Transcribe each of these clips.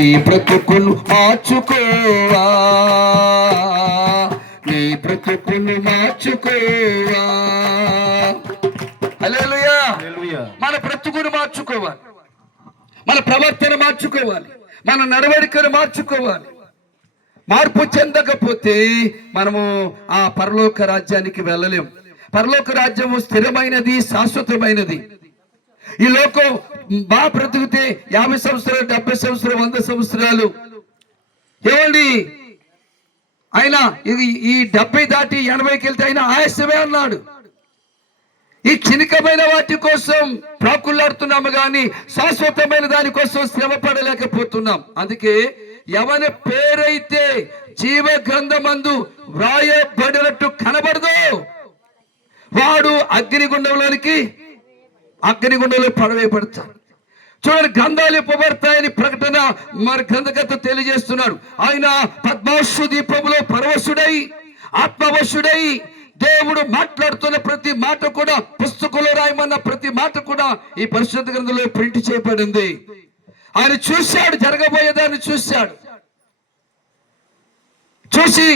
నీ బ్రతుకును మార్చుకోవా, నీ బ్రతుకును మార్చుకోవా. హల్లెలూయా. మన బ్రతుకును మార్చుకోవాలి, మన ప్రవర్తన మార్చుకోవాలి, మన నడవడికను మార్చుకోవాలి. మార్పు చెందకపోతే మనము ఆ పరలోక రాజ్యానికి వెళ్ళలేం. పరలోక రాజ్యము స్థిరమైనది, శాశ్వతమైనది. ఈ లోకం బాగా బ్రతికితే 50 సంవత్సరాలు, 70 సంవత్సరాలు, 100 సంవత్సరాలు. ఏమండి, ఆయన ఈ 70 దాటి 80కి వెళ్తే ఆయన ఆయాసమే అన్నాడు. ఈ క్షణికమైన వాటి కోసం ప్రాకులాడుతున్నాము కానీ శాశ్వతమైన దాని కోసం శ్రమ పడలేకపోతున్నాం. అందుకే ఎవరి పేరైతే జీవ గ్రంథమందు వ్రాయబడినట్టు కనబడదు వాడు అగ్నిగుండంలో పడవేయబడతాడు. చూడండి, గ్రంథాలు ఇవ్వబడతాయని ప్రకటన మరి గ్రంథకర్త తెలియజేస్తున్నాడు. ఆయన పద్మాసు దీపంలో పరవశుడై ఆత్మవశుడై దేవుడు మాట్లాడుతున్న ప్రతి మాట కూడా, పుస్తకంలో రాయమన్న ప్రతి మాట కూడా ఈ పరిశుద్ధ గ్రంథంలో ప్రింట్ చేయబడింది. ఆయన చూశాడు, జరగబోయేదాన్ని చూశాడు. చూసి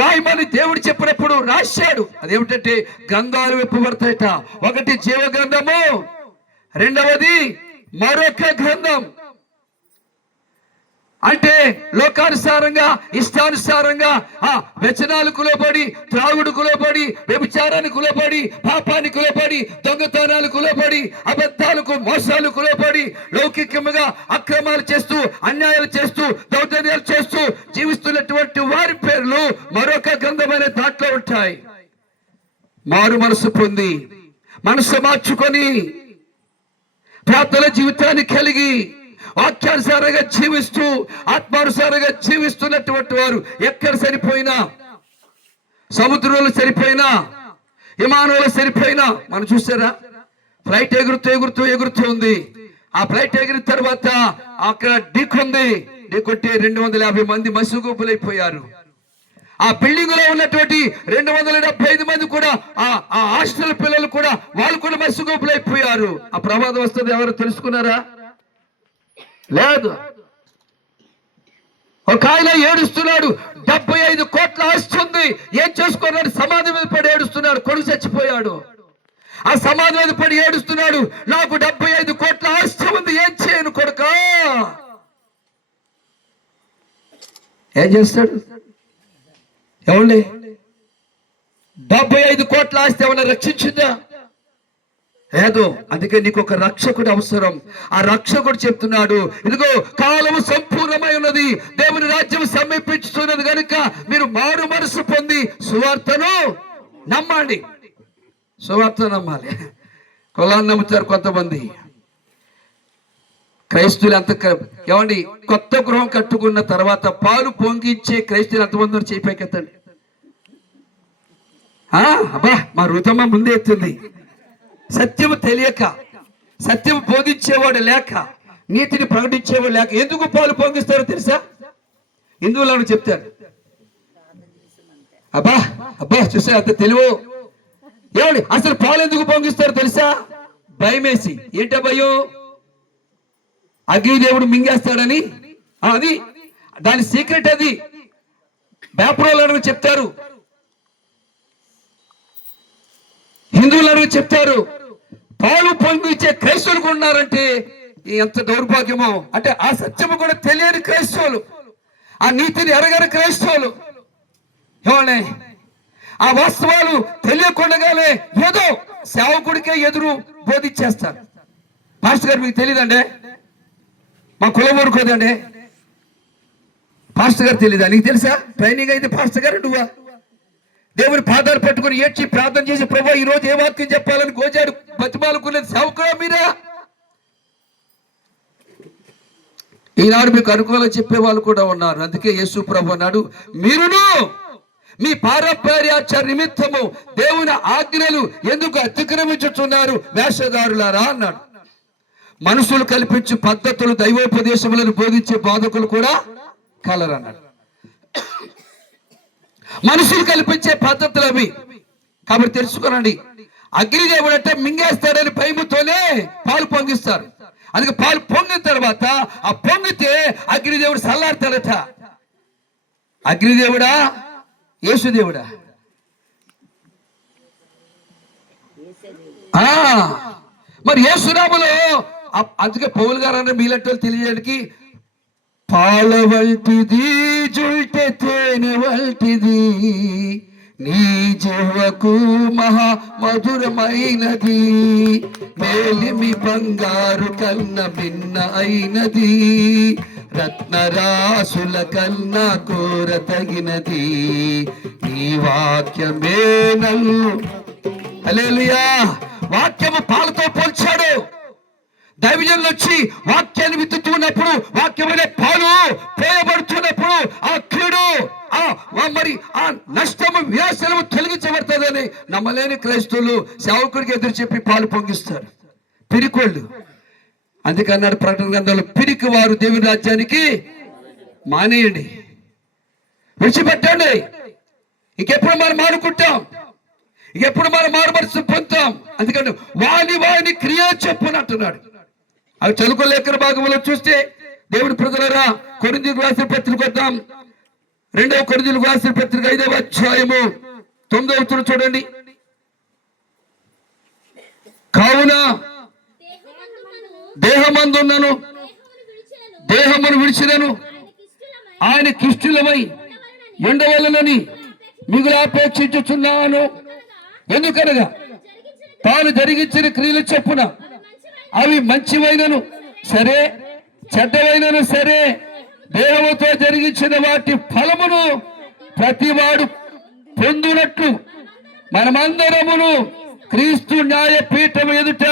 రాయమని దేవుడు చెప్పినప్పుడు రాశాడు. అదేమిటంటే గ్రంథాలు విప్పబడతాయట. ఒకటి జీవ గ్రంథము, రెండవది మరొక గ్రంథం. అంటే లోకానుసారంగా, ఇష్టానుసారంగా వ్యసనాలకు లోబడి, త్రాగుడుకు లోబడి, వ్యభిచారానికి లోబడి, పాపానికి లోబడి, దొంగతనాలకు లోబడి, అబద్ధాలకు, మోసాలకు లోబడి, లౌకికముగా అక్రమాలు చేస్తూ, అన్యాయాలు చేస్తూ, దౌర్జన్యాలు చేస్తూ జీవిస్తున్నటువంటి వారి పేర్లు మరొక గ్రంథమైన దాంట్లో ఉంటాయి. మారు మనసు పొంది, మనసు మార్చుకొని, ప్రార్థన జీవితాన్ని కలిగి, వాక్యానుసారంగా జీవిస్తూ, ఆత్మానుసారంగా జీవిస్తున్నటువంటి వారు ఎక్కడ సరిపోయినా, సముద్రంలో సరిపోయినా, విమానంలో సరిపోయినా, మనం చూసారా, ఫ్లైట్ ఎగురుతూ ఉంది. ఆ ఫ్లైట్ ఎగిరిన తర్వాత అక్కడ ఢీకొంది. ఢీకొట్టి 250 మంది మసిగూపులైపోయారు. ఆ బిల్డింగ్ లో ఉన్నటువంటి 275 మంది కూడా, ఆ హాస్టల్ పిల్లలు కూడా, వాళ్ళు కూడా మసిగూపులైపోయారు. ఆ ప్రమాదం వస్తుంది ఎవరు తెలుసుకున్నారా? లేదు. ఒక ఆయన ఏడుస్తున్నాడు, 75 కోట్ల ఆస్తి ఉంది, ఏం చేసుకున్నాడు? సమాధి మీద పడి ఏడుస్తున్నాడు. కొడుకు చచ్చిపోయాడు. ఆ సమాధి మీద పడి ఏడుస్తున్నాడు, నాకు 75 కోట్ల ఆస్తి ఉంది, ఏం చేయను కొడుక? ఏం చేస్తాడు? ఏమండి, 75 కోట్ల ఆస్తి ఏమన్నా రక్షించిందా? లేదు. అందుకే నీకు ఒక రక్షకుడు అవసరం. ఆ రక్షకుడు చెప్తున్నాడు, ఇదిగో కాలము సంపూర్ణమై ఉన్నది, దేవుని రాజ్యం సమీపించుతున్నది కనుక మీరు మారు మనసు పొంది సువార్తను నమ్మండి. సువార్త నమ్మాలి. కులాన్ని నమ్ముతారు కొంతమంది క్రైస్తువులు. ఏమండి, కొత్త గృహం కట్టుకున్న తర్వాత పాలు పొంగిచ్చే క్రైస్తువులు ఎంతమంది చేయిపోకెత్తండి. అబ్బా, మా రుతమ్మ ముందే ఎత్తుంది. సత్యము తెలియక, సత్యము బోధించేవాడు లేక, నీతిని ప్రకటించేవాడు లేక ఎందుకు పాలు పొంగిస్తారో తెలుసా? హిందువులను చెప్తారు. అబ్బా చూసా, అంత తెలివు. ఏమండి, అసలు పాలు ఎందుకు పొంగిస్తారో తెలుసా? భయమేసి. ఏంటో భయం? అగ్నిదేవుడు మింగేస్తాడని. అది దాని సీక్రెట్. అది వ్యాపారులను చెప్తారు, హిందువులను చెప్తారు. పాలు పొంగిచ్చే క్రైస్తవులు ఉన్నారంటే ఎంత దౌర్భాగ్యమో. అంటే ఆ సత్యము కూడా తెలియని క్రైస్తవులు, ఆ నీతిని ఎరగని క్రైస్తవులు, ఏమన్నా ఆ వాస్తవాలు తెలియకుండానే ఏదో సేవకుడికే ఎదురు బోధించేస్తారు. పాస్టర్ గారు మీకు తెలియదండి, మా కులం ఊరుకోదండి. పాస్టర్ గారు తెలీదా? నీకు తెలుసా? ట్రైనింగ్ అయితే పాస్టర్ గారు నువ్వా? దేవుని పాదాలు పట్టుకుని ఏడ్చి ప్రార్థన చేసి, ప్రభు ఈ రోజు ఏ వాక్యం చెప్పాలని గోజాడు బతిమాలుకునేది సేవకుడా మీరా? ఈనాడు మీకు అనుకూలంగా చెప్పే వాళ్ళు కూడా ఉన్నారు. అందుకే యేసు ప్రభు అన్నాడు, మీరును మీ పారంపర్యాచార నిమిత్తము దేవుని ఆజ్ఞలు ఎందుకు అతిక్రమించుతున్నారు వేషధారులారా అన్నాడు. మనుషులు కల్పించే పద్ధతులు, దైవోపదేశములను బోధించే బాధకులు కూడా కలరన్నాడు. మనుషులు కల్పించే పద్ధతులు అవి. కాబట్టి తెలుసుకోనండి, అగ్నిదేవుడు అంటే మింగేస్తాడని భయముతోనే పాలు పొంగిస్తారు. అందుకే పాలు పొంగిన తర్వాత ఆ పొంగితే అగ్నిదేవుడు చల్లారుతాడట. అగ్నిదేవుడా యేసుదేవుడా? మరి యేసునామములో అందుకే పౌలు గారు అన్న మీలంటే తెలియడానికి పాల వంటిది జుల్టె తేనె వంటిది నీ జీవకు మహా మధురమైనది మేలిమి బంగారు కన్న భిన్న అయినది రత్నరాసుల కన్నా కోర తగినది నీ వాక్యమే నన్ను. హల్లెలూయా. వాక్యము పాలతో పోల్చాడు. దైవజనులు వచ్చి వాక్యాన్ని విత్తుతున్నప్పుడు వాక్యమనే పాలు పోయబడుతున్నప్పుడు ఆ కీడు మరి ఆ నష్టము వ్యాసనము తొలగించబడుతుందని నమ్మలేని క్రైస్తవులు సేవకుడికి ఎదురు చెప్పి పాలు పొంగిస్తారు. పిరికోళ్ళు. అందుకన్నాడు ప్రకటన గ్రంథంలో, పిరికి వారు దేవుని రాజ్యానికి మానేయండి, విడిచిపెట్టండి. ఇంకెప్పుడు మనం మానుకుంటాం, ఇంకెప్పుడు మనం మారుమనసు పొందుతాం. అందుకని వాని క్రియ చెప్పుని అంటున్నాడు. అవి చదువుకోలేఖన భాగంలో చూస్తే దేవుడి ప్రజలారా, కొరింథీయులకు రాసిన పత్రిక వద్దాం. 2వ కొరింథీయులకు రాసిన పత్రిక 5వ అధ్యాయము 9వ వచనం చూడండి. కావున దేహమందున్నను దేహమును విడిచినను ఆయనకిష్టులమై ఉండవలెనని మిగులు అపేక్షించుచున్నాను. ఎందుకనగా తాను జరిగించిన క్రియలు చొప్పున అవి మంచివైనను సరే చెడ్డవైనను సరే దేహముతో జరిగించిన వాటి ఫలమును ప్రతివాడు పొందునట్లు మనమందరమును క్రీస్తు న్యాయపీఠం ఎదుట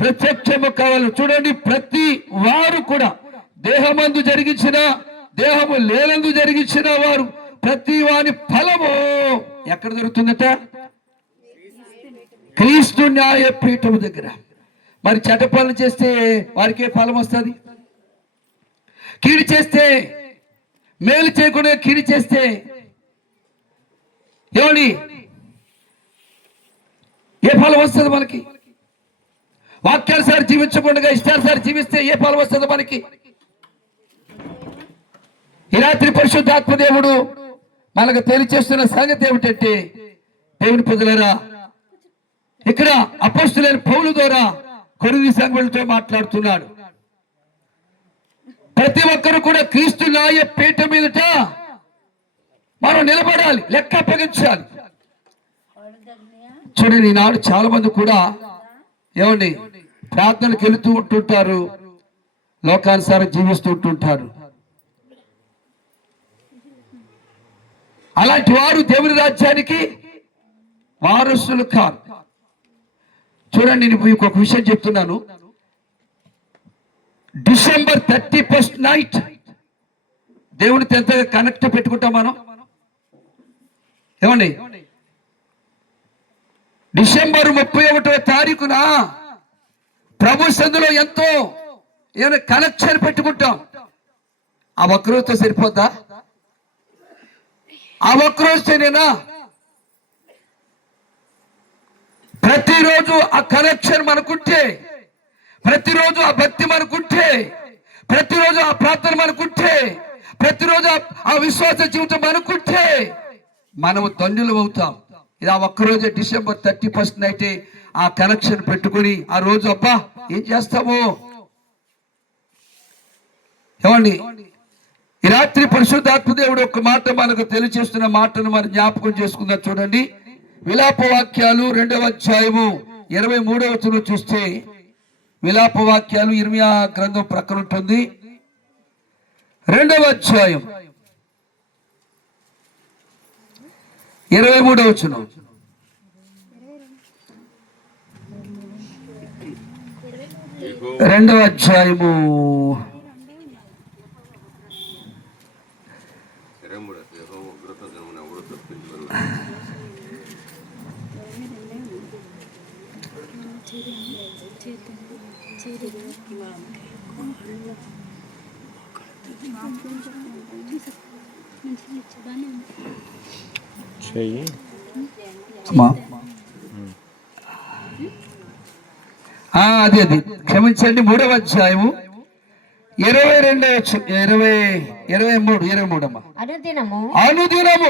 ప్రత్యక్షము కావాలి. చూడండి, ప్రతి వారు కూడా దేహమందు జరిగించిన దేహము లేనందు జరిగించిన వారు ప్రతి వాని ఫలము ఎక్కడ దొరుకుతుందట? క్రీస్తు న్యాయపీఠము దగ్గర. మరి చెడ్డ పనులు చేస్తే వారికి ఫలం వస్తుంది? కీడు చేస్తే, మేలు చేయకుండా కీడు చేస్తే ఏమని ఏ ఫలం వస్తుంది మనకి? వాక్యానుసారి జీవించకుండా ఇష్టానుసారి జీవిస్తే ఏ ఫలం వస్తుంది మనకి? ఈ రాత్రి పరిశుద్ధాత్మ దేవుడు మనకు తెలియచేస్తున్న సంగతి ఏమిటంటే, దేవుని ప్రజలారా, ఇక్కడ అపోస్తలుడైన పౌలు ద్వారా కొరింథీ సంఘములతో మాట్లాడుతున్నాడు. ప్రతి ఒక్కరు కూడా క్రీస్తు న్యాయ పీఠం మీదట మనం నిలబడాలి, లెక్క అప్పగించాలి. చూడండి, ఈనాడు చాలా మంది కూడా ఏమండి ప్రార్థనలకు వెళుతూ ఉంటుంటారు, లోకానుసారం జీవిస్తూ ఉంటుంటారు. అలాంటి వారు దేవుని రాజ్యానికి వారసులు కాదు. చూడండి, నేను మీకు ఒక విషయం చెప్తున్నాను. డిసెంబర్ 31st నైట్ దేవునితో ఎంతగా కనెక్ట్ పెట్టుకుంటాం మనం. ఏమండి, డిసెంబర్ 31వ తారీఖున ప్రభు సందులో ఎంతో ఏమైనా కనెక్షన్ పెట్టుకుంటాం. ఆ ఒక్కరోజుతో సరిపోద్దా? ఆ ఒక్కరోజుతోనేనా? ప్రతిరోజు ఆ కనెక్షన్ మనకుంటే, ప్రతిరోజు ఆ భక్తి మనకుంటే, ప్రతిరోజు ఆ ప్రార్థన మనకుంటే, ప్రతిరోజు ఆ విశ్వాస జీవితం మనకుంటే మనము ధన్యులు అవుతాం. ఇది ఆ ఒక్కరోజే డిసెంబర్ 31st నైట్ ఆ కనెక్షన్ పెట్టుకుని ఆ రోజు అబ్బా ఏం చేస్తామో. ఏమండి, ఈ రాత్రి పరిశుద్ధాత్మ దేవుడు ఒక మాట మనకు తెలియజేస్తున్న మాటను మనం జ్ఞాపకం చేసుకుందాం. చూడండి, విలాప వాక్యాలు 2వ అధ్యాయము 23వ వచనం చూస్తే, విలాప వాక్యాలు ఇర్మియా గ్రంథం ప్రక్కన ఉంటుంది. 2వ అధ్యాయం 23వ వచనం. రెండవ అధ్యాయము అది క్షమించండి, 3వ అధ్యాయము 23 అమ్మా. అనుదినము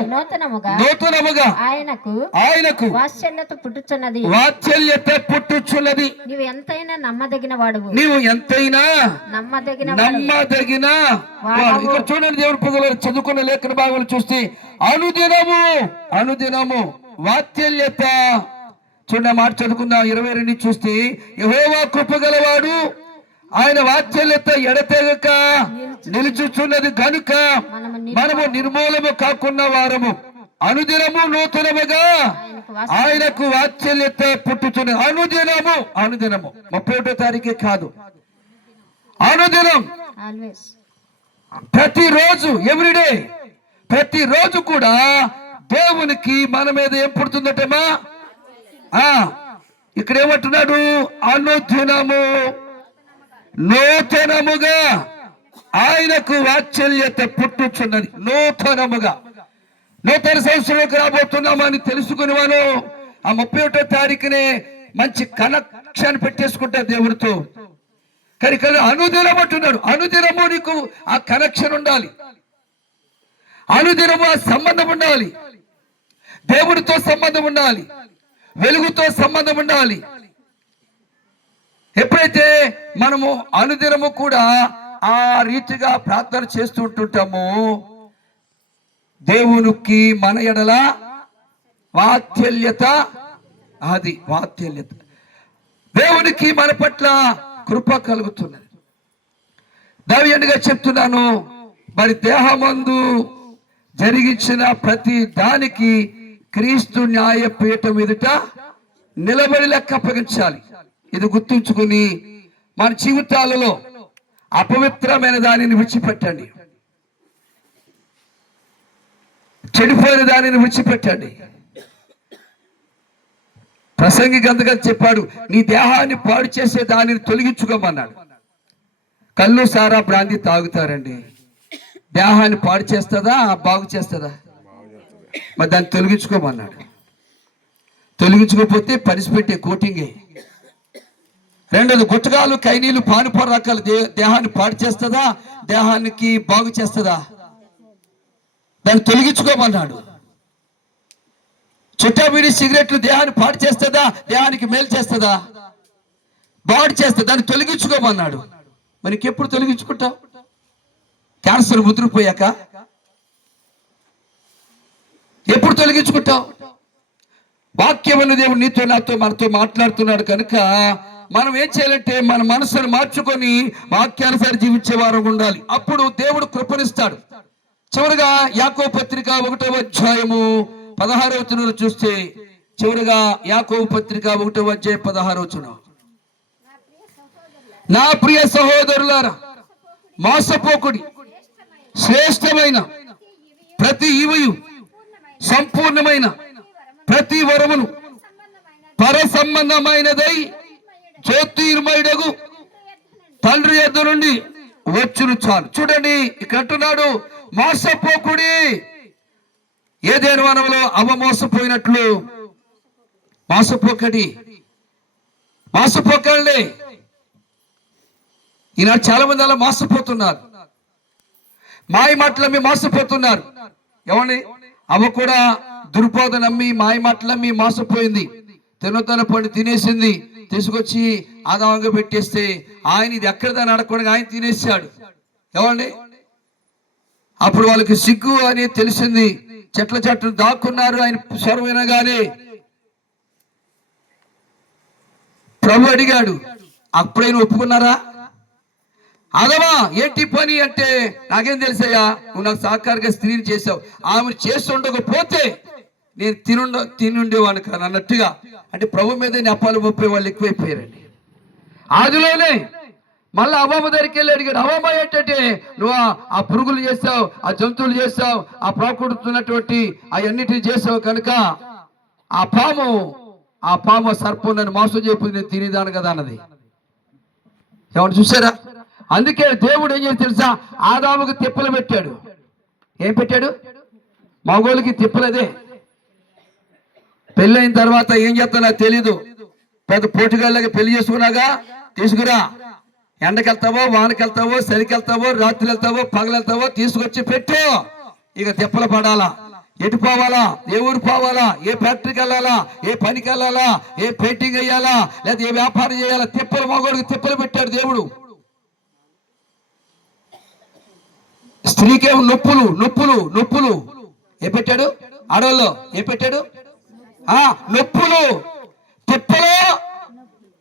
నూతనముగా ఆయనకు వాత్సల్యత పుట్టుచున్నది. నీవు ఎంతైనా నమ్మదగిన వాడువు. నమ్మదగిన ఇక్కడ చూడండి, దేవుడి ప్రజలు చదువుకున్న లేఖన భాగాలు చూస్తే అనుదినము వాత్సల్యత. చూడండి మాట చదువుకుందాం. 22 చూస్తే యెహోవా కృపగలవాడు, ఆయన వాత్సల్యత ఎడతెగక నిలుచుచున్నది గనుక మనము నిర్మూలము కాకున్న వారము. అనుదినము నూతనముగా ఆయనకు వాత్సల్యత పుట్టుచున్నది. అనుదినము 31వ తారీఖే కాదు, అనుదినం, ప్రతిరోజు, ఎవ్రీడే, ప్రతిరోజు కూడా దేవునికి మన మీద ఏం పుడుతుందటమా? ఇక్కడ ఏమంటున్నాడు? అనుదినము నూతనముగా ఆయనకు వాత్సల్యత పుట్టుచున్నది. నూతనముగా నూతన సంవత్సరంలోకి రాబోతున్నామని తెలుసుకుని వాళ్ళు ఆ 31వ తారీఖునే మంచి కనెక్షన్ పెట్టేసుకుంటారు దేవుడితో. కానీ ఇక్కడ అనుదినం అంటున్నాడు. అనుదినము నీకు ఆ కనెక్షన్ ఉండాలి, అనుదినము ఆ సంబంధం ఉండాలి, దేవుడితో సంబంధం ఉండాలి, వెలుగుతో సంబంధం ఉండాలి. ఎప్పుడైతే మనము అనుదినము కూడా ఆ రీతిగా ప్రార్థన చేస్తూ ఉంటుంటామో దేవునికి మన ఎడల వాత్సల్యత, అది వాత్సల్యత, దేవునికి మన పట్ల కృప కలుగుతున్నది. దైవజనుడిగా చెప్తున్నాను, మరి దేహమందు జరిగించిన ప్రతి దానికి క్రీస్తు న్యాయపీఠం ఎదుట నిలబడి లెక్క అప్పగించాలి. ఇది గుర్తుంచుకుని మన జీవితాలలో అపవిత్రమైన దానిని విడిచిపెట్టండి, చెడిపోయిన దానిని విడిచిపెట్టండి. ప్రసంగికి అంతగా చెప్పాడు, నీ దేహాన్ని పాడు చేసే దానిని తొలగించుకోమన్నాడు. కళ్ళు సారా బ్రాంతి తాగుతారండి, దేహాన్ని పాడు చేస్తుందా బాగు చేస్తుందా? మరి దాన్ని తొలగించుకోమన్నాడు. తొలగించుకోకపోతే పరిసిపెట్టే కోటింగే. రెండోది గుట్టకాలు, కైనీలు, పానుపొర రకాలు దేహాన్ని పాడు చేస్తుందా దేహానికి బాగు చేస్తుందా? దాన్ని తొలగించుకోమన్నాడు. చుట్టా బీడి, సిగరెట్లు దేహాన్ని పాడు చేస్తుందా దేహానికి మేలు చేస్తుందా? బాడు చేస్తా, దాన్ని తొలగించుకోమన్నాడు. మనకి ఎప్పుడు తొలగించుకుంటావు? క్యాన్సర్ ముద్రపోయాక ఎప్పుడు తొలగించుకుంటావు? వాక్యమైన దేవుడు నీతో నాతో మనతో మాట్లాడుతున్నాడు కనుక మనం ఏం చేయాలంటే మన మనసును మార్చుకొని వాక్యానుసారి జీవించే వారు ఉండాలి. అప్పుడు దేవుడు కృపనిస్తాడు. చివరిగా యాకోబు పత్రిక 1వ అధ్యాయము 16వ వచనంలో చూస్తే, చివరిగా యాకోబు పత్రిక 1వ అధ్యాయం 16వ వచనం, నా ప్రియ సహోదరులారా, మోసపోకుడి, శ్రేష్టమైన ప్రతి ఈవయు, సంపూర్ణమైన ప్రతి వరమును పర సంబంధమైనదై జ్యోతిర్మయుడగు తండ్రి యొద్ద నుండి వచ్చును చాలు. చూడండి ఇక్కడ అంటున్నాడు, మోసపోకుడి. ఏదైనా వనంలో అవ మోసపోయినట్లు మోసపోకండి. ఈనాడు చాలా మంది అలా మోసపోతున్నారు, మాయ మాటలమ్మి మోసపోతున్నారు. ఏమండి, అవ కూడా దుర్బోధ నమ్మి మాయ మాటలమ్మి మోసపోయింది. తినతన పండు తినేసింది, తీసుకొచ్చి ఆదావంగా పెట్టేస్తే ఆయన ఇది ఎక్కడదని అడగకుండా ఆయన తినేసాడు. ఏమండి, అప్పుడు వాళ్ళకి సిగ్గు అని తెలిసింది, చెట్లు దాక్కున్నారు. ఆయన స్వరం వినగానే ప్రభు అడిగాడు, అప్పుడైనా ఒప్పుకున్నారా? అదవా ఏంటి పని అంటే, నాకేం తెలుసయ్యా, నువ్వు నాకు సహకారంగా స్త్రీని చేసావు, ఆమె చేసి ఉండకపోతే నేను తినుండేవాడు కాదు అన్నట్టుగా. అంటే ప్రభు మీద నెపాలు ముప్పై వాళ్ళు ఎక్కువైపోయారండి. ఆదిలోనే మళ్ళీ అవ్వమ్మ దగ్గరికి వెళ్ళి అడిగాడు, అవ్వమ్మ ఏంటంటే నువ్వు ఆ పురుగులు చేసావు, ఆ జంతువులు చేసావు, ఆ ప్రాకుడుతున్నటువంటి అవన్నిటిని చేసావు కనుక ఆ పాము సర్పం నన్ను మోసం చేయకపోతే నేను తినేదాను కదా అన్నది. ఏమన్నా చూసారా? అందుకే దేవుడు ఏం చేసి తెలుసా, ఆదాముకు తిప్పలు పెట్టాడు. ఏం పెట్టాడు? మగోళ్ళకి తిప్పలదే. పెళ్ళైన తర్వాత ఏం చేస్తా నాకు తెలీదు, పెద్ద పోటుగాళ్ళకి పెళ్లి చేసుకున్నాగా తీసుకురా. ఎండకి వెళ్తావో, వానకి వెళ్తావో, చలికి వెళ్తావో, రాత్రి వెళ్తావో, పగలు వెళ్తావో, తీసుకొచ్చి పెట్టు. ఇక తిప్పలు పడాలా, ఎటు పోవాలా, ఏ ఊరు పోవాలా, ఏ ఫ్యాక్టరీకి వెళ్ళాలా, ఏ పనికి వెళ్ళాలా, ఏ పెయింటింగ్ వేయాలా, లేదా ఏ వ్యాపారం చేయాలా, తిప్పలు మగోడికి తిప్పలు పెట్టాడు దేవుడు. స్త్రీకేమో నొప్పులు నొప్పులు నొప్పులు ఏ పెట్టాడు? ఆడవాళ్ళు ఏ పెట్టాడు? నొప్పులు, తిప్పలు,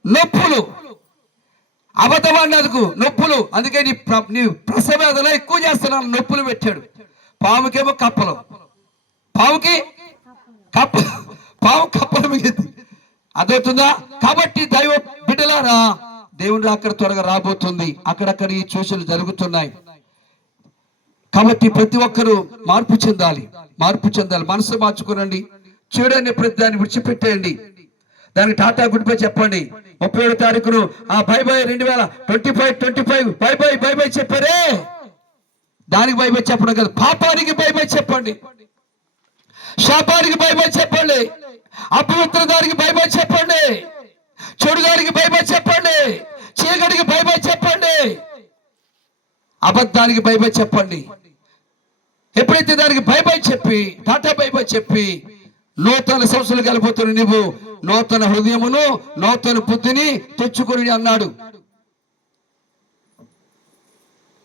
నొప్పులు. అబద్ధమన్నదుకు నొప్పులు. అందుకే నీ ప్రసవేదన ఎక్కువ చేస్తున్నాను, నొప్పులు పెట్టాడు. పాముకేమో కప్పలు, పాముకి పాము కప్పలు మిగిలింది. అదవుతుందా? కాబట్టి దైవ బిడ్డలారా, దేవుడు అక్కడ త్వరగా రాబోతుంది. అక్కడక్కడ ఈ సూచనలు జరుగుతున్నాయి. కాబట్టి ప్రతి ఒక్కరూ మార్పు చెందాలి, మార్పు చెందాలి. మనసు మార్చుకోనండి. చూడండి, ప్రతి దాన్ని విడిచిపెట్టేయండి. దానికి టాటా గుడ్ బై చెప్పండి. 37వ తారీఖును బై బై 2025 బై బై చెప్పారే, దానికి బై బై చెప్పడం కాదు, పాపానికి బై బై చెప్పండి, శాపానికి బై బై చెప్పండి, అపవిత్ర దానికి బై బై చెప్పండి, చెడు దానికి బై బై చెప్పండి, చీకటికి బై బై చెప్పండి, అబద్ధానికి బై బై చెప్పండి. ఎప్పుడైతే దానికి బై బై చెప్పి, టాటా బై బై చెప్పి నూతన సంవత్సరాలు కలిపోతున్న నువ్వు నూతన హృదయమును, నూతన బుద్ధిని తెచ్చుకొని అన్నాడు.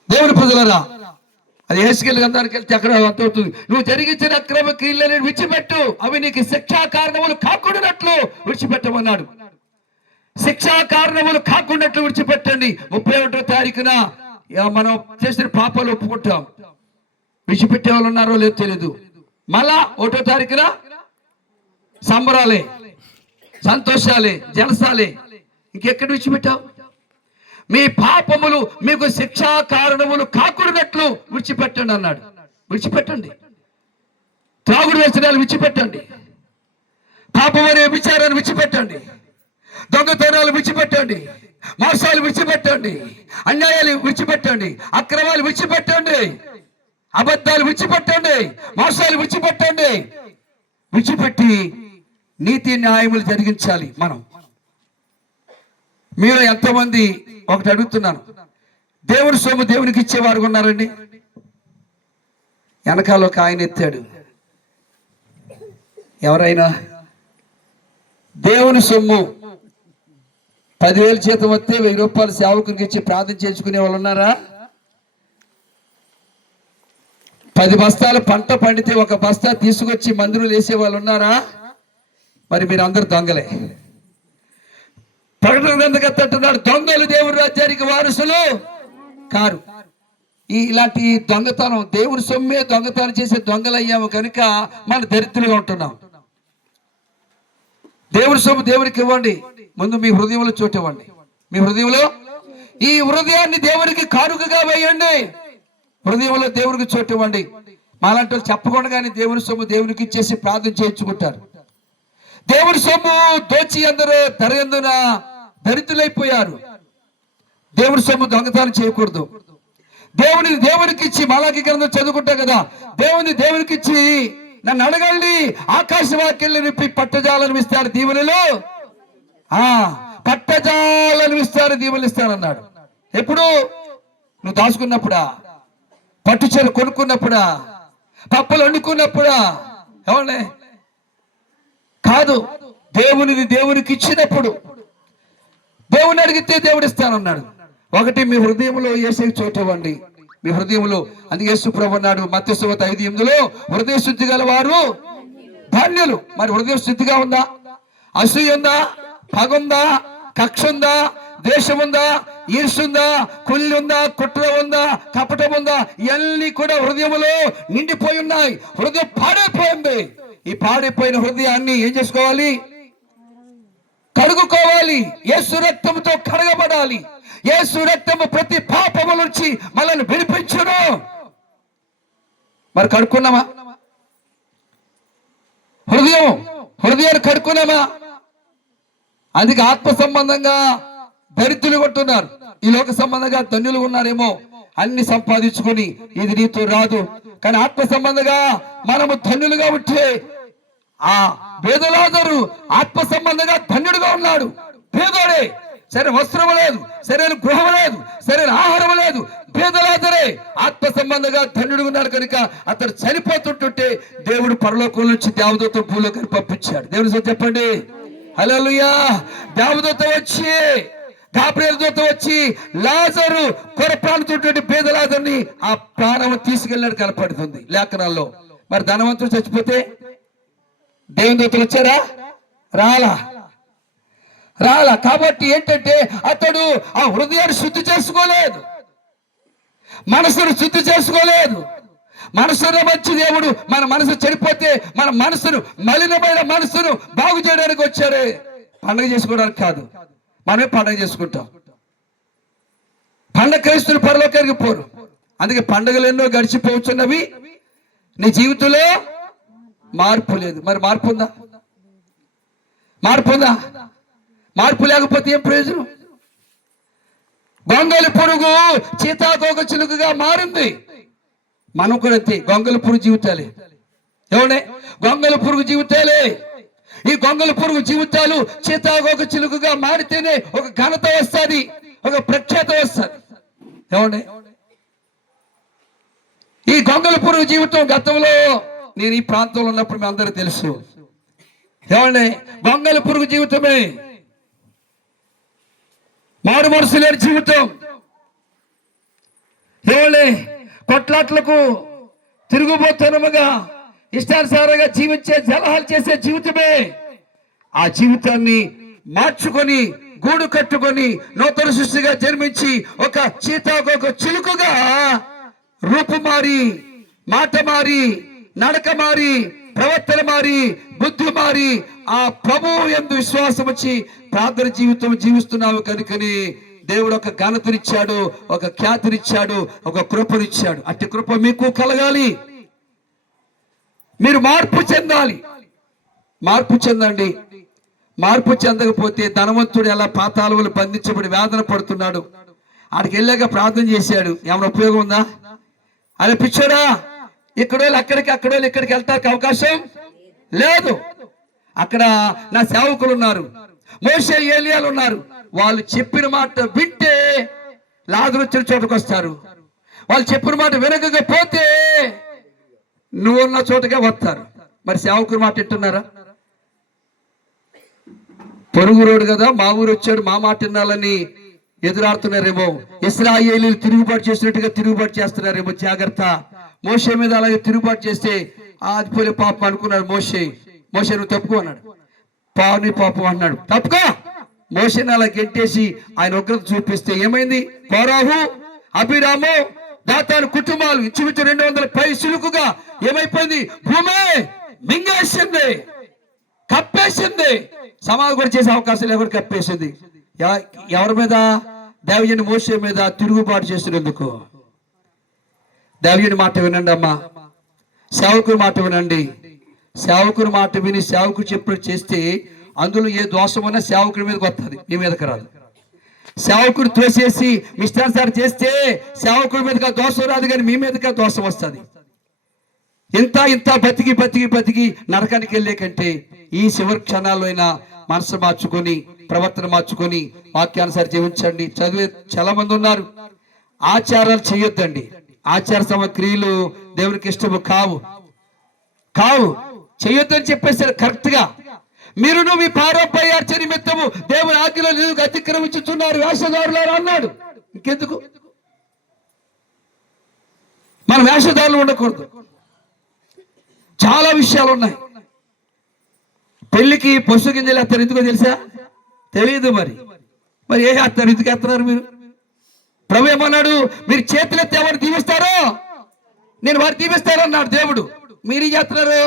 దేవుని ప్రజలరా, అది యేసుకేలు గ్రంథానికి వెళ్తే అక్కడ అర్థమవుతుంది. నువ్వు జరిగించిన అక్రమ క్రియలను విడిచిపెట్టు, అవి నీకు శిక్షా కారణములు కాకుండానట్లు విడిచిపెట్టమన్నాడు. శిక్షా కారణములు కాకుండాట్లు విడిచిపెట్టండి. 31వ తారీఖున మనం చేసిన పాపాలు ఒప్పుకుంటాం. విడిచిపెట్టే వాళ్ళు ఉన్నారో లేదో తెలియదు. మళ్ళా 1వ తారీఖున సంబరాలే, సంతోషాలే, జలసాలే. ఇంకెక్కడ విడిచిపెట్టావు? మీ పాపములు మీకు శిక్షా కారణములు కాకూడనట్లు విడిచిపెట్టండి అన్నాడు. విడిచిపెట్టండి. త్రాగుడు వ్యసనాలు విడిచిపెట్టండి, పాపమనే విచారాన్ని విడిచిపెట్టండి, దొంగతనాలు విడిచిపెట్టండి, మోసాలు విడిచిపెట్టండి, అన్యాయాలు విడిచిపెట్టండి, అక్రమాలు విడిచిపెట్టండి, అబద్ధాలు విడిచిపెట్టండి, మోసాలు విడిచిపెట్టండి. విడిచిపెట్టి నీతి న్యాయములు జరిగించాలి. మనం మీరు ఎంతమంది, ఒకటి అడుగుతున్నాను, దేవుని సొమ్ము దేవునికి ఇచ్చేవారు ఉన్నారండి? వెనకాల ఒక ఆయన ఎత్తాడు. ఎవరైనా దేవుని సొమ్ము 10,000 జీతం వస్తే 1,000 రూపాయలు సేవకునికి ఇచ్చి ప్రార్థన చేసుకునే వాళ్ళు ఉన్నారా? 10 బస్తాలు పంట పండితే 1 బస్తా తీసుకొచ్చి మందిరం వేసే వాళ్ళు ఉన్నారా? మరి మీరు అందరు దొంగలే. ప్రకటన గ్రంథకర్త అంటున్నాడు, దొంగలు దేవుని రాజ్యానికి వారసులు కారు. ఇలాంటి దొంగతనం, దేవుని సొమ్మే దొంగతనం చేసే దొంగలయ్యాము కనుక మన దరిద్రులుగా ఉంటున్నాం. దేవుని సొమ్ము దేవునికి ఇవ్వండి. ముందు మీ హృదయంలో చోటు ఇవ్వండి. మీ హృదయంలో ఈ హృదయాన్ని దేవునికి కానుకగా వేయండి. హృదయంలో దేవునికి చోటు ఇవ్వండి. మాలాంటి వాళ్ళు చెప్పకుండానే దేవుని సొమ్ము దేవునికి ఇచ్చేసి ప్రార్థన చేయించుకుంటారు. దేవుని సొమ్ము దోచి అందరూ తరగందున దరిద్రులైపోయారు. దేవుని సొమ్ము దొంగతనం చేయకూడదు. దేవునికి ఇచ్చి, మలాకి గ్రంథం చదువుకుంటాం కదా, దేవునికి ఇచ్చి నన్ను అడగండి, ఆకాశ వాక్యాలను నింపి పట్టజాలను ఇస్తారు దీవెనలు, పట్టజాలను ఇస్తారు దీవెనలు ఇస్తారన్నాడు. ఎప్పుడు? నువ్వు దాచుకున్నప్పుడా? పట్టుచీర కొనుక్కున్నప్పుడా? పప్పులు వండుకున్నప్పుడా? ఏమండి? కాదు. దేవునికి ఇచ్చినప్పుడు, దేవుని అడిగితే దేవుడు ఇస్తానన్నాడు. ఒకటి, మీ హృదయంలో యేసుకి చోటు ఇవ్వండి. మీ హృదయంలో. అందుకే యేసు ప్రభువు అన్నాడు మత్తయి సువార్త 5:8 హృదయ శుద్ధి గల వారు ధన్యులు. మరి హృదయ శుద్ధిగా ఉందా? అసూయ ఉందా? పగ ఉందా? కక్ష ఉందా? ద్వేషం ఉందా? ఈర్ష్య ఉందా? కుళ్ళు ఉందా? కుట్ర ఉందా? కపటం ఉందా? ఇవన్నీ కూడా హృదయంలో నిండిపోయి ఉన్నాయి. హృదయం పాడైపోయింది. ఈ పాడైపోయిన హృదయాన్ని ఏం చేసుకోవాలి? కడుగుకోవాలి. యేసు రక్తంతో కడగబడాలి. యేసు రక్తము ప్రతి పాపము నుంచి మనల్ని విడిపించును. మరి కడుక్కున్నామా? హృదయాన్ని కడుక్కున్నామా? అందుకే ఆత్మ సంబంధంగా దరిద్రులు ఉంటున్నారు, ఈ లోక సంబంధంగా ధన్యులు ఉన్నారేమో. అన్ని సంపాదించుకొని ఇది నీతో రాదు. కానీ ఆత్మ సంబంధంగా మనము ధన్యులుగా ఉంటే, ఆ పేదలాజరు ఆత్మ సంబంధంగా ధన్యుడుగా ఉన్నాడు. పేదోడే సరైన వస్త్రం లేదు, సరైన గృహం లేదు, సరైన ఆహారం లేదు. పేదలాదరే ఆత్మ సంబంధంగా ధన్యుడు ఉన్నాడు కనుక అతడు చనిపోతుంటుంటే దేవుడు పరలోకం నుంచి దేవదూత భూలోకాన్ని పంపించాడు. దేవుని చెప్పండి హల్లెలూయా. దేవదూత వచ్చి, గాబ్రియల్ దూత వచ్చి లాజరు కొరపాడుతుంటే పేద లాజరుని ఆ ప్రాణం తీసుకెళ్ళాడు కనపడుతుంది లేఖనాల్లో. మరి ధనవంతుడు చచ్చిపోతే దేవుని దూతలు వచ్చారా? రాలా. కాబట్టి ఏంటంటే అతడు ఆ హృదయాన్ని శుద్ధి చేసుకోలేదు, మనసును శుద్ధి చేసుకోలేదు. మనసులో మంచి దేవుడు మన మనసు చెడిపోతే మన మనసును, మలినమైన మనసును బాగు చేయడానికి వచ్చాడే, పండగ చేసుకోవడానికి కాదు. మనమే పండగ చేసుకుంటాం. పండగ క్రైస్తులు పరలోకానికి పోరు. అందుకే పండుగలు ఎన్నో గడిచిపోతున్నవి, నీ జీవితంలో మార్పు లేదు. మరి మార్పు ఉందా? మార్పు లేకపోతే ఏం ప్రయోజనం? గొంగలి పురుగు చీతాకోక చిలుకగా మారింది. మనం కూడా అంతే, గొంగలి పురుగు జీవితాలే. ఏమండే, గొంగలి పురుగు జీవితాలే. ఈ గొంగలి పురుగు జీవితాలు చీతాకోక చిలుకగా మారితేనే ఒక ఘనత వస్తుంది, ఒక ప్రఖ్యాత వస్తుంది. ఏమండే, ఈ గొంగలి పురుగు జీవితం గతంలో నేను ఈ ప్రాంతంలో ఉన్నప్పుడు మీ అందరూ తెలుసు. ఏమండి, గొంగలి పురుగు జీవితమే మారు మనసు లేని జీవితం. ఏమండి, కొట్లాట్లకు తిరుగుబోతున్నముగా ఇష్టానుసారంగా జీవించే, సలహాలు చేసే జీవితమే. ఆ జీవితాన్ని మార్చుకొని, గూడు కట్టుకొని, నూతన సృష్టిగా జన్మించి ఒక చీతాకోక చిలుకగా రూపు మారి, మాట మారి, నడక మారి, ప్రవర్తన మారి, బుద్ధి మారి ఆ ప్రభువు యందు విశ్వాసం వచ్చి ప్రార్థన జీవితం జీవిస్తున్నావు కనుకని దేవుడు ఒక ఘనతనిచ్చాడు, ఒక ఖ్యాతినిచ్చాడు, ఒక కృపనిచ్చాడు. అట్టి కృప మీకు కలగాలి. మీరు మార్పు చెందాలి. మార్పు చెందండి. మార్పు చెందకపోతే ధనవంతుడు ఎలా పాతాళములు బంధించబడి వేదన పడుతున్నాడు. ఆడికి వెళ్ళాక ప్రార్థన చేశాడు, ఏమైనా ఉపయోగం ఉందా? అదే పిచ్చోడా, ఇక్కడోళ్ళు అక్కడికి, అక్కడోళ్ళు ఇక్కడికి వెళ్తానికి అవకాశం లేదు. అక్కడ నా సేవకులు ఉన్నారు, మోషే ఏలియాలు ఉన్నారు. వాళ్ళు చెప్పిన మాట వింటే లాజరు వచ్చిన చోటుకు వస్తారు. వాళ్ళు చెప్పిన మాట వినకపోతే నువ్వు ఉన్న చోటుకే వస్తారు. మరి సేవకుల మాట వింటున్నారా? పొరుగు రోడ్డు కదా, మా ఊరు వచ్చాడు, మా మాట వినాలని ఎదురాడుతున్నారేమో. ఇశ్రాయేలీయులు తిరుగుబాటు చేసినట్టుగా తిరుగుబాటు చేస్తున్నారేమో. జాగ్రత్త. మోషే మీద అలాగే తిరుగుబాటు చేస్తే అది పోలే పాపం అనుకున్నాడు మోషే. నువ్వు తప్పుకో అన్నాడు. పాపం అన్నాడు, తప్పుకో. మోషేని అలా గెంటేసి ఆయన ఉగ్రత చూపిస్తే ఏమైంది? కోరాహు, అభిరాము, దాతాను కుటుంబాలు ఇంచుమించు 200 పై సిలుకుగా ఏమైపోయింది? భూమి మింగేసింది, కప్పేసింది. సమాధి కూడా చేసే అవకాశం లేకుండా కప్పేసింది. ఎవరి మీద? దైవజనుడు మోషే మీద తిరుగుబాటు చేసినందుకు. దైవజనుడి మాట వినండి అమ్మా, సేవకుని మాట వినండి. సేవకుని మాట విని సేవకుడు చెప్పినట్టు చేస్తే అందులో ఏ దోషమైనా సేవకుడి మీదకి వస్తుంది, మీ మీదకి రాదు. సేవకుడు త్రోసేసి మిష్టానుసారం చేస్తే సేవకుడి మీదకి దోషం రాదు, కానీ మీ మీదకి దోషం వస్తుంది. ఇంత బతికి నరకానికి వెళ్ళే కంటే ఈ చివరి క్షణాల్లో అయినా మనసు మార్చుకొని, ప్రవర్తన మార్చుకొని వాక్యానుసారి జీవించండి. చదివే చాలా మంది ఉన్నారు. ఆచారాలు చేయొద్దండి. ఆచార సమక్రియలు దేవునికి ఇష్టము కావు చేయొద్దని చెప్పేసారు కరెక్ట్ గా. మీరును మీ పారోపయార్చ నిమిత్తము దేవుని ఆజ్ఞలో నీకు అతిక్రమించుతున్నారు వేషధారులారా అన్నాడు. ఇంకెందుకు మనం వేషధారులు ఉండకూడదు. చాలా విషయాలు ఉన్నాయి. పెళ్లికి పశు గింజలు వేస్తారు, ఎందుకో తెలుసా? తెలియదు. మరి ఏ వేస్తారు? ఎందుకు వేస్తున్నారు మీరు? ప్రభు ఏమన్నాడు? మీరు చేతులు ఎత్తి ఎవరు దీవిస్తారో నేను వారు దీవిస్తారో అన్నాడు దేవుడు. మీరు చేస్తున్నారు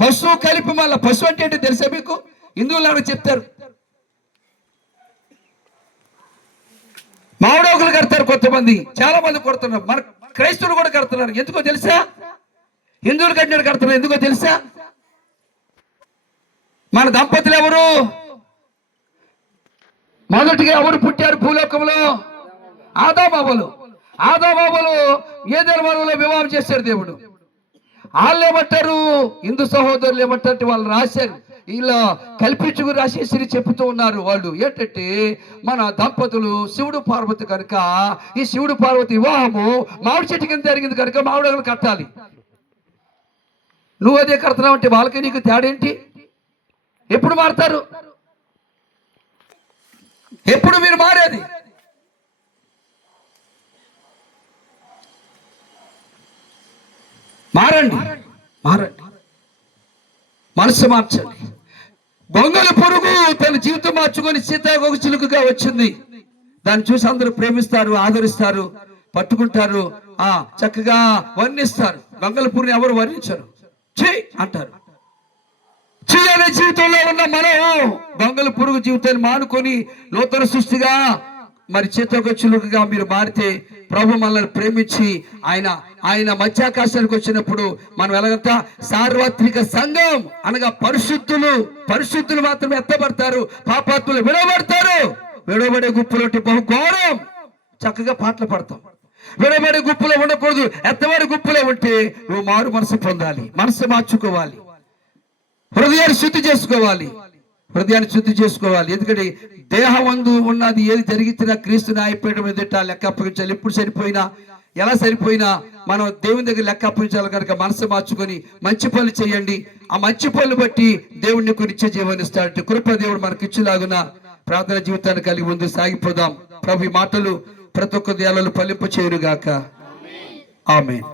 పశువు కలిపి. మళ్ళీ పశువు అంటే ఏంటో తెలుసా మీకు? హిందువులు చెప్తారు. మామిడోకులు కడతారు కొంతమంది, చాలా మంది కొడుతున్నారు. మన క్రైస్తవులు కూడా కడుతున్నారు. ఎందుకో తెలుసా? హిందువులు కట్టినట్టు కడుతున్నారు. ఎందుకో తెలుసా? మన దంపతులు ఎవరు? మొదటిగా ఎవరు పుట్టారు భూలోకంలో? ఆదాబాబులు ఏదేల వరంలో వివాహం చేశారు దేవుడు. వాళ్ళు ఏమంటారు? హిందూ సహోదరులు ఏమంటారు? వాళ్ళు రాశారు, ఇలా కల్పించుకు రాసేసి చెబుతూ ఉన్నారు. వాళ్ళు ఏంటంటే మన దంపతులు శివుడు పార్వతి కనుక ఈ శివుడు పార్వతి వివాహము మామిడి చెట్టు కింద జరిగింది కనుక మామిడి కట్టాలి. నువ్వు అదే కడుతున్నావు అంటే వాళ్ళకి నీకు తేడేంటి? ఎప్పుడు మారుతారు? ఎప్పుడు మీరు మారేది? మారండి, మారండి, మనసు మార్చండి. గొంగళ పురుగు తన జీవితం మార్చుకొని సీతాకోక చిలుకగా వచ్చింది. దాన్ని చూసి అందరూ ప్రేమిస్తారు, ఆదరిస్తారు, పట్టుకుంటారు, చక్కగా వర్ణిస్తారు. గొంగళ పురుగుని ఎవరు వర్ణించరు, ఛీ అంటారు. ఛీ అనే జీవితంలో ఉన్న మనం గొంగళ పురుగు జీవితాన్ని మానుకొని నూతన సృష్టిగా మరి సీతాకోక చిలుకగా మీరు మారితే ప్రభు మనల్ని ప్రేమించి ఆయన మధ్యాకాశానికి వచ్చినప్పుడు మనం ఎలాగంతా సార్వత్రిక సంఘం అనగా పరిశుద్ధులు మాత్రమే ఎత్తబడతారు, పాపాత్ములు విడవబడతారు. విడవబడే గుప్పులో బహుఘోరం చక్కగా పాటలు పడతాం. విడవబడే గుప్పులో ఉండకూడదు, ఎత్తబడే గుప్పులో ఉంటే నువ్వు మారు మనసు పొందాలి, మనసు మార్చుకోవాలి, హృదయాన్ని శుద్ధి చేసుకోవాలి. ఎందుకంటే దేహమందు ఉన్నది ఏది జరిగించినా క్రీస్తు న్యాయపీఠం ఎదుట లెక్క అప్పగించాలి. ఎప్పుడు సరిపోయినా ఎలా సరిపోయినా మనం దేవుని దగ్గర లెక్క అప్పగించాలి కనుక మనసు మార్చుకొని మంచి పనులు చేయండి. ఆ మంచి పనులు బట్టి దేవుడిని నిత్య జీవాన్ని ఇస్తాడు. కృప దేవుడు మనకి ఇచ్చేలాగున ప్రార్థన జీవితాన్ని కలిగి ముందు సాగిపోదాం. ప్రభు ఈ మాటలు ప్రతి ఒక్క దేయాలను ఫలింప చేయును గాక. ఆమేన్.